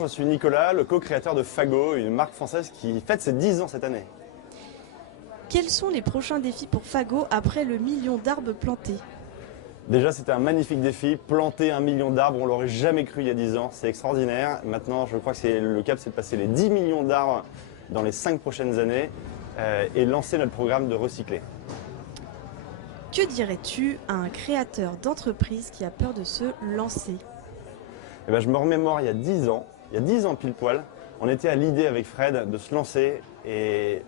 Je suis Nicolas, le co-créateur de Fago, une marque française qui fête ses 10 ans cette année. Quels sont les prochains défis pour Fago après le million d'arbres plantés? Déjà, c'était un magnifique défi, planter 1 million d'arbres, on l'aurait jamais cru il y a 10 ans, c'est extraordinaire. Maintenant, je crois que le cap, c'est de passer les 10 millions d'arbres dans les 5 prochaines années et lancer notre programme de recycler. Que dirais-tu à un créateur d'entreprise qui a peur de se lancer? Eh ben, je me remémore il y a 10 ans, pile poil, on était à l'idée avec Fred de se lancer et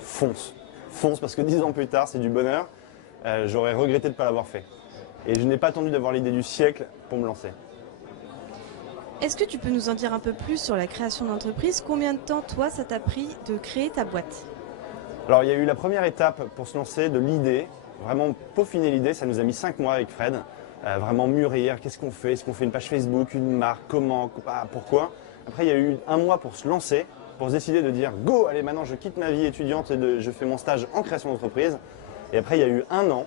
fonce. Fonce parce que 10 ans plus tard, c'est du bonheur. J'aurais regretté de ne pas l'avoir fait. Et je n'ai pas attendu d'avoir l'idée du siècle pour me lancer. Est-ce que tu peux nous en dire un peu plus sur la création d'entreprise? Combien de temps, toi, ça t'a pris de créer ta boîte? Alors il y a eu la première étape pour se lancer de l'idée, vraiment peaufiner l'idée, ça nous a mis 5 mois avec Fred, vraiment mûrir, qu'est-ce qu'on fait, est-ce qu'on fait une page Facebook, une marque, comment, pourquoi. Après il y a eu 1 mois pour se lancer, pour se décider de dire go, allez maintenant je quitte ma vie étudiante et je fais mon stage en création d'entreprise. Et après il y a eu 1 an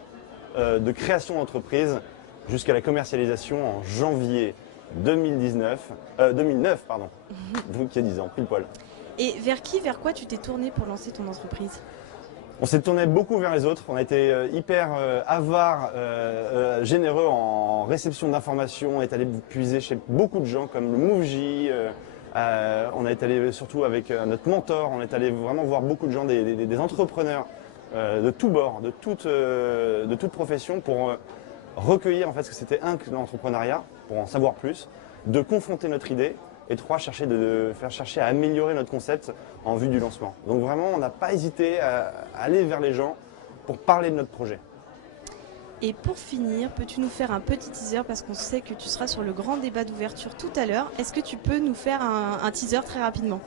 de création d'entreprise jusqu'à la commercialisation en janvier 2009, pardon, donc il y a 10 ans, pile poil. Et vers quoi tu t'es tourné pour lancer ton entreprise? On s'est tourné beaucoup vers les autres, on a été hyper avares, généreux en réception d'informations, on est allé puiser chez beaucoup de gens comme le MoveJ, on est allé surtout avec notre mentor, on est allé vraiment voir beaucoup de gens, des entrepreneurs de tous bords, de toute profession pour recueillir en fait ce que c'était que l'entrepreneuriat, pour en savoir plus, de confronter notre idée et 3, faire chercher à améliorer notre concept en vue du lancement. Donc vraiment, on n'a pas hésité à aller vers les gens pour parler de notre projet. Et pour finir, peux-tu nous faire un petit teaser parce qu'on sait que tu seras sur le grand débat d'ouverture tout à l'heure. Est-ce que tu peux nous faire un teaser très rapidement?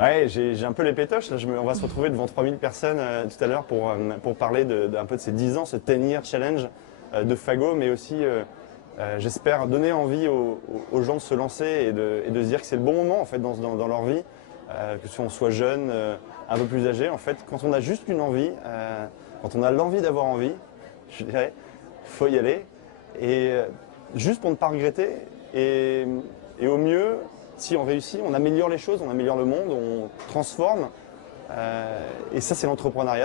Ouais, j'ai un peu les pétoches. Là, on va se retrouver devant 3000 personnes tout à l'heure pour parler un peu de ces 10 ans, ce 10-year challenge de Fago, mais aussi j'espère donner envie aux gens de se lancer et de se dire que c'est le bon moment en fait dans leur vie, que si on soit jeune, un peu plus âgé. En fait, quand on a juste une envie, quand on a l'envie d'avoir envie, je dirais, il faut y aller. Et juste pour ne pas regretter. Et au mieux, si on réussit, on améliore les choses, on améliore le monde, on transforme. Et ça, c'est l'entrepreneuriat.